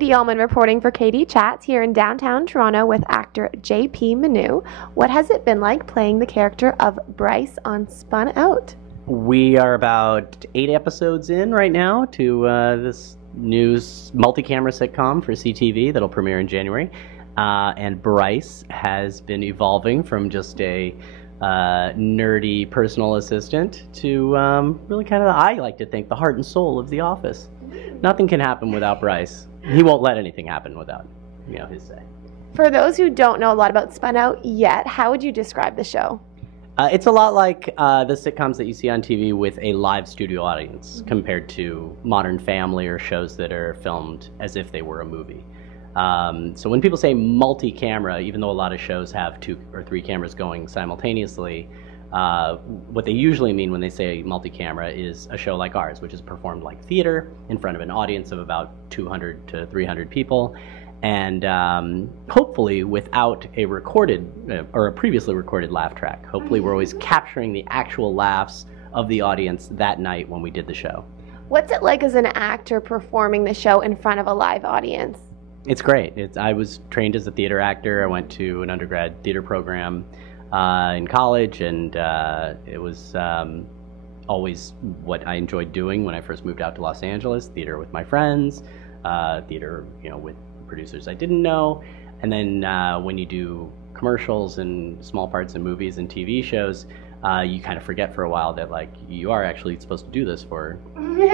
Katie Ullman reporting for KD Chats here in downtown Toronto with actor J.P. Manoux. What has it been like playing the character of Bryce on Spun Out? We are about 8 episodes in right now to this new multi-camera sitcom for SMITHEE that'll premiere in January. And Bryce has been evolving from just a nerdy personal assistant to really kind of, I like to think, the heart and soul of the office. Nothing can happen without Bryce. He won't let anything happen without, his say. For those who don't know a lot about Spun Out yet, how would you describe the show? It's a lot like the sitcoms that you see on TV with a live studio audience compared to Modern Family or shows that are filmed as if they were a movie. So when people say multi-camera, even though a lot of shows have 2 or 3 cameras going simultaneously, what they usually mean when they say multi-camera is a show like ours, which is performed like theater in front of an audience of about 200 to 300 people, and hopefully without a recorded or a previously recorded laugh track. Hopefully we're always capturing the actual laughs of the audience that night when we did the show. What's it like as an actor performing the show in front of a live audience? It's great. I was trained as a theater actor. I went to an undergrad theater program in college, and it was always what I enjoyed doing when I first moved out to Los Angeles. Theater with my friends, theater with producers I didn't know, and then when you do commercials and small parts in movies and TV shows, you kind of forget for a while that you are actually supposed to do this for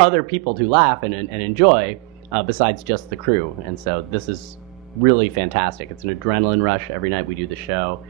other people to laugh and enjoy, besides just the crew. And so this is really fantastic. It's an adrenaline rush every night we do the show.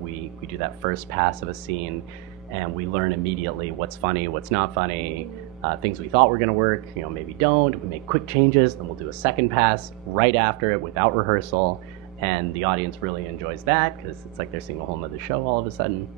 We do that first pass of a scene, and we learn immediately what's funny, what's not funny, things we thought were going to work, maybe don't. We make quick changes, then we'll do a second pass right after it without rehearsal, and the audience really enjoys that because it's like they're seeing a whole nother show all of a sudden.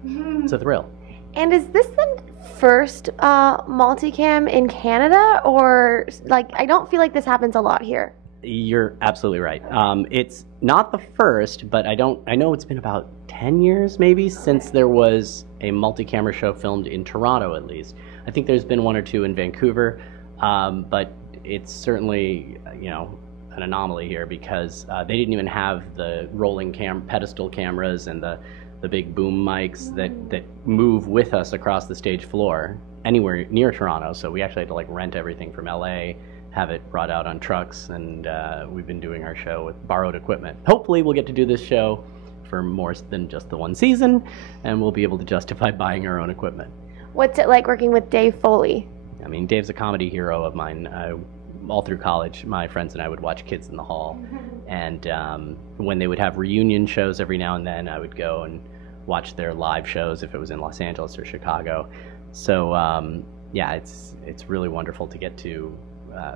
It's a thrill. And is this the first multicam in Canada, or I don't feel like this happens a lot here? You're absolutely right. It's not the first, but I know it's been about 10 years maybe since there was a multi-camera show filmed in Toronto, at least. I think there's been 1 or 2 in Vancouver, but it's certainly an anomaly here because they didn't even have the rolling pedestal cameras and the big boom mics that move with us across the stage floor anywhere near Toronto. So we actually had to rent everything from LA, have it brought out on trucks, and we've been doing our show with borrowed equipment. Hopefully we'll get to do this show for more than just the 1 season, and we'll be able to justify buying our own equipment. What's it like working with Dave Foley? I mean, Dave's a comedy hero of mine. All through college, my friends and I would watch Kids in the Hall, and when they would have reunion shows every now and then, I would go and watch their live shows if it was in Los Angeles or Chicago. So yeah, it's really wonderful to get to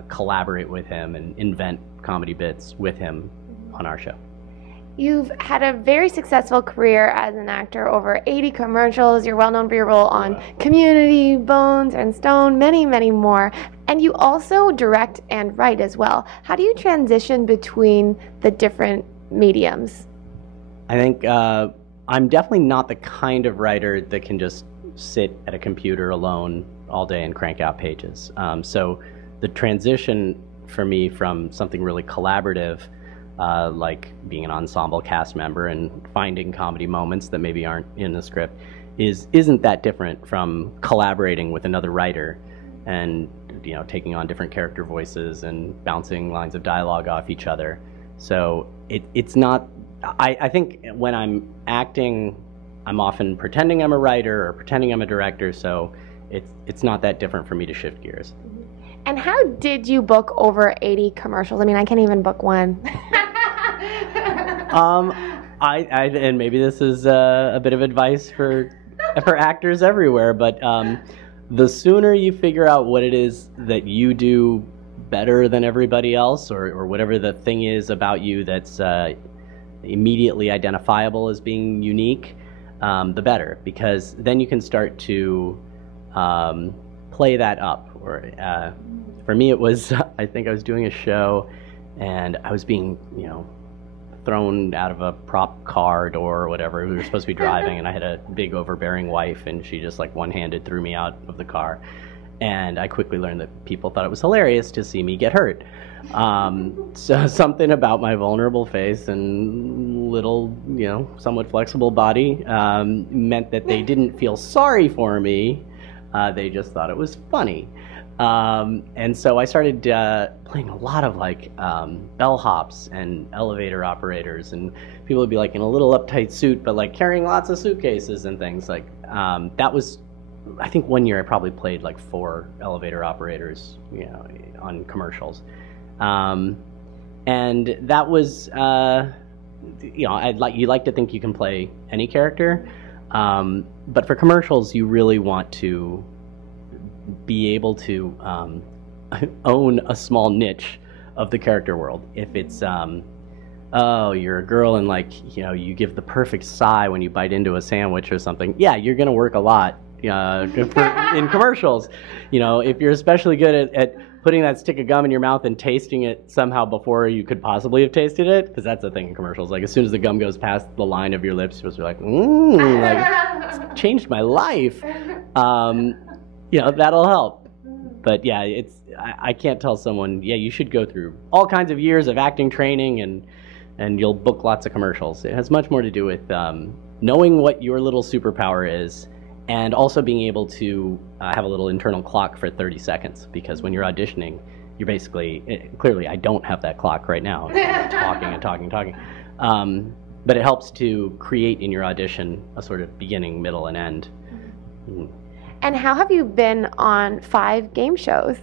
collaborate with him and invent comedy bits with him on our show. You've had a very successful career as an actor, over 80 commercials. You're well known for your role on Community, Bones, and Stone, many, many more. And you also direct and write as well. How do you transition between the different mediums? I think I'm definitely not the kind of writer that can just sit at a computer alone all day and crank out pages. So the transition for me from something really collaborative, like being an ensemble cast member and finding comedy moments that maybe aren't in the script, isn't that different from collaborating with another writer and taking on different character voices and bouncing lines of dialogue off each other. So it's not. I think when I'm acting, I'm often pretending I'm a writer or pretending I'm a director. So it's not that different for me to shift gears. And how did you book over 80 commercials? I mean, I can't even book one. And maybe this is a bit of advice for actors everywhere, but the sooner you figure out what it is that you do better than everybody else, or whatever the thing is about you that's immediately identifiable as being unique, the better, because then you can start to play that up. Or for me, it was I think I was doing a show, and I was being thrown out of a prop car door or whatever. We were supposed to be driving, and I had a big overbearing wife, and she just one-handed threw me out of the car. And I quickly learned that people thought it was hilarious to see me get hurt. So something about my vulnerable face and little, somewhat flexible body meant that they didn't feel sorry for me. They just thought it was funny. And so I started playing a lot of bellhops and elevator operators, and people would be in a little uptight suit, but carrying lots of suitcases and things. That was, I think one year I probably played 4 elevator operators, on commercials. And that was, you like to think you can play any character, but for commercials, you really want to be able to own a small niche of the character world. If it's, you're a girl and you give the perfect sigh when you bite into a sandwich or something, yeah, you're going to work a lot in commercials. If you're especially good at putting that stick of gum in your mouth and tasting it somehow before you could possibly have tasted it, because that's the thing in commercials. As soon as the gum goes past the line of your lips, you're supposed to be it's changed my life. That'll help. But yeah, I can't tell someone, you should go through all kinds of years of acting training and you'll book lots of commercials. It has much more to do with knowing what your little superpower is, and also being able to have a little internal clock for 30 seconds, because when you're auditioning, you're basically, clearly I don't have that clock right now, talking and talking. But it helps to create in your audition a sort of beginning, middle, and end. Mm. And how have you been on 5 game shows?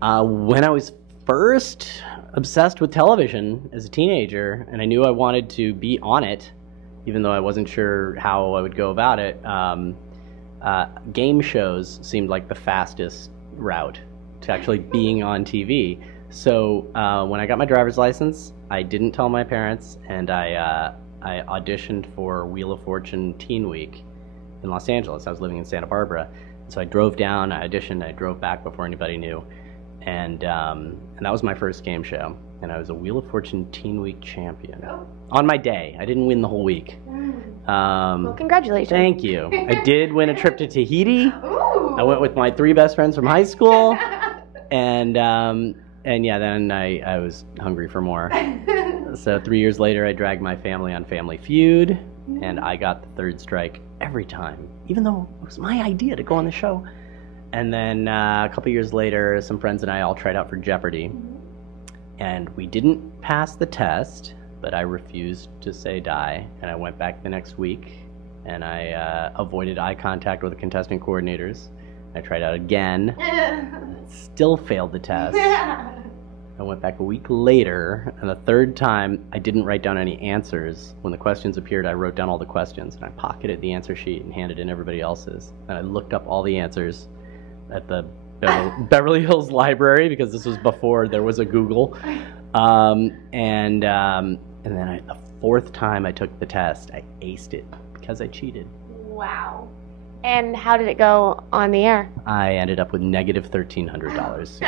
When I was first obsessed with television as a teenager, and I knew I wanted to be on it, even though I wasn't sure how I would go about it, game shows seemed like the fastest route to actually being on TV. So when I got my driver's license, I didn't tell my parents, and I auditioned for Wheel of Fortune Teen Week in Los Angeles. I was living in Santa Barbara. So I drove down, I auditioned, I drove back before anybody knew. And that was my first game show. And I was a Wheel of Fortune Teen Week champion. On my day. I didn't win the whole week. Well, congratulations. Thank you. I did win a trip to Tahiti. Ooh. I went with my 3 best friends from high school. And yeah, then I was hungry for more. So 3 years later, I dragged my family on Family Feud. And I got the 3rd strike every time, even though it was my idea to go on the show. And then a couple years later, some friends and I all tried out for Jeopardy. And we didn't pass the test, but I refused to say die. And I went back the next week, and I avoided eye contact with the contestant coordinators. I tried out again, still failed the test. I went back a week later, and the 3rd time, I didn't write down any answers. When the questions appeared, I wrote down all the questions, and I pocketed the answer sheet and handed in everybody else's. And I looked up all the answers at the Beverly Hills Library, because this was before there was a Google. And then the 4th time I took the test, I aced it because I cheated. Wow. And how did it go on the air? I ended up with negative $1,300.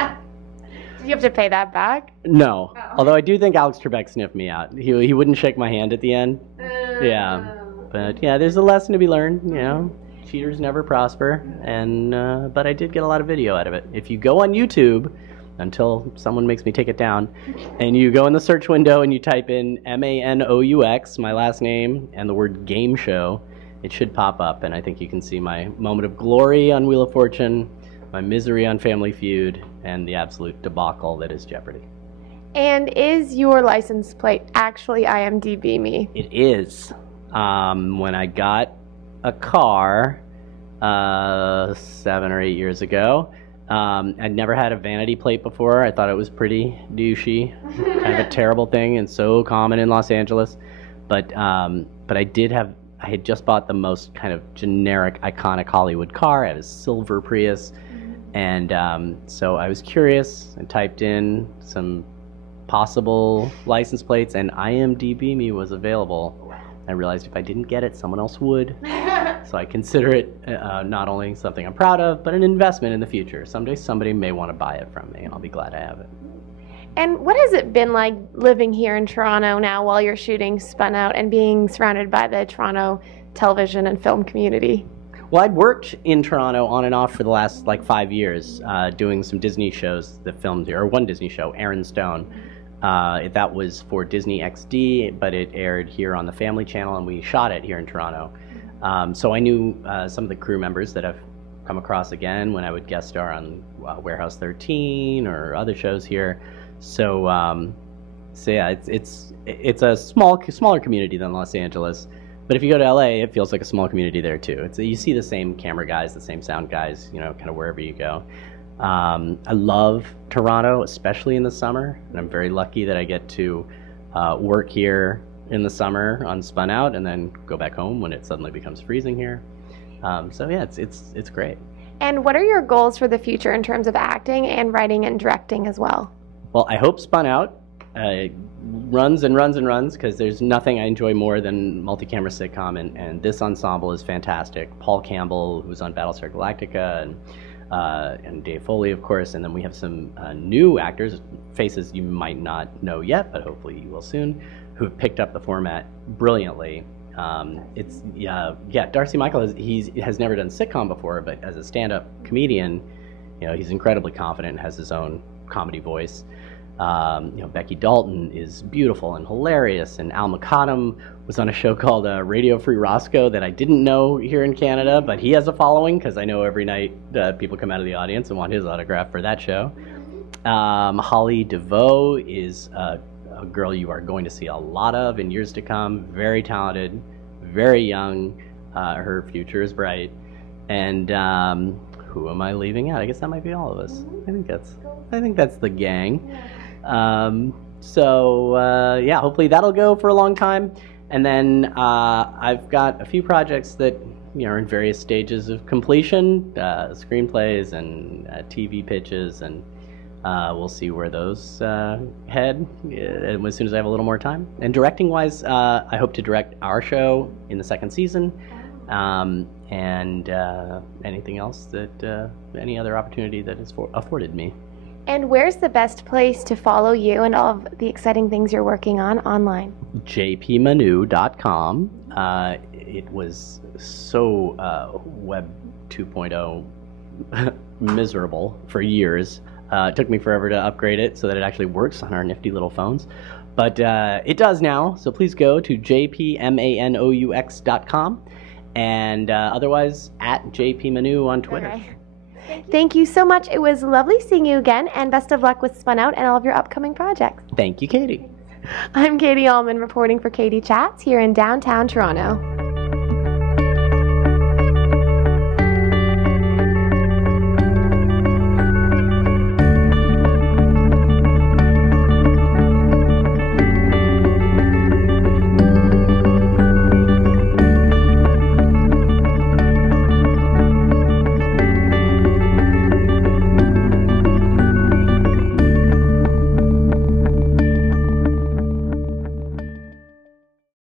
Did you have to pay that back? No. Oh. Although I do think Alex Trebek sniffed me out. He wouldn't shake my hand at the end. Yeah. But yeah, there's a lesson to be learned, Cheaters never prosper. And but I did get a lot of video out of it. If you go on YouTube, until someone makes me take it down, and you go in the search window and you type in Manoux, my last name, and the word game show, it should pop up. And I think you can see my moment of glory on Wheel of Fortune, my misery on Family Feud, and the absolute debacle that is Jeopardy. And is your license plate actually IMDb me? It is. When I got a car 7 or 8 years ago, I'd never had a vanity plate before. I thought it was pretty douchey, kind of a terrible thing, and so common in Los Angeles. But I had just bought the most kind of generic, iconic Hollywood car. I had a silver Prius. And so I was curious and typed in some possible license plates, and IMDb me was available. I realized if I didn't get it, someone else would. So I consider it not only something I'm proud of, but an investment in the future. Someday somebody may want to buy it from me, and I'll be glad I have it. And what has it been like living here in Toronto now while you're shooting Spun Out and being surrounded by the Toronto television and film community? Well, I'd worked in Toronto on and off for the last like 5 years, doing some Disney shows that filmed here, or one Disney show, Aaron Stone. That was for Disney XD, but it aired here on the Family Channel, and we shot it here in Toronto. So I knew some of the crew members that I've come across again when I would guest star on Warehouse 13 or other shows here. So yeah, it's a smaller community than Los Angeles. But if you go to LA, it feels like a small community there too. You see the same camera guys, the same sound guys, you know, kind of wherever you go. I love Toronto, especially in the summer, and I'm very lucky that I get to work here in the summer on Spun Out, and then go back home when it suddenly becomes freezing here. So yeah, it's great. And what are your goals for the future in terms of acting and writing and directing as well? Well, I hope Spun Out runs and runs and runs, because there's nothing I enjoy more than multi-camera sitcom, and this ensemble is fantastic. Paul Campbell, who's on Battlestar Galactica, and Dave Foley, of course, and then we have some new actors, faces you might not know yet, but hopefully you will soon, who have picked up the format brilliantly. Darcy Michael has never done sitcom before, but as a stand-up comedian, you know, he's incredibly confident and has his own comedy voice. You know, Becky Dalton is beautiful and hilarious, and Al McAdam was on a show called Radio Free Roscoe that I didn't know here in Canada, but he has a following, because I know every night people come out of the audience and want his autograph for that show. Holly DeVoe is a girl you are going to see a lot of in years to come. Very talented, very young. Her future is bright. And who am I leaving out? I guess that might be all of us. I think that's the gang. Yeah, hopefully that'll go for a long time. And then I've got a few projects that, you know, are in various stages of completion, screenplays and TV pitches, and we'll see where those head as soon as I have a little more time. And directing-wise, I hope to direct our show in the second season, and anything else that, any other opportunity that is afforded me. And where's the best place to follow you and all of the exciting things you're working on online? jpmanoux.com. It was so Web 2.0 miserable for years. It took me forever to upgrade it so that it actually works on our nifty little phones. But it does now, so please go to jpmanoux.com, and otherwise at jpmanoux on Twitter. Okay. Thank you so much. It was lovely seeing you again, and best of luck with Spun Out and all of your upcoming projects. Thank you, Katie. I'm Katie Allman reporting for Katie Chats here in downtown Toronto.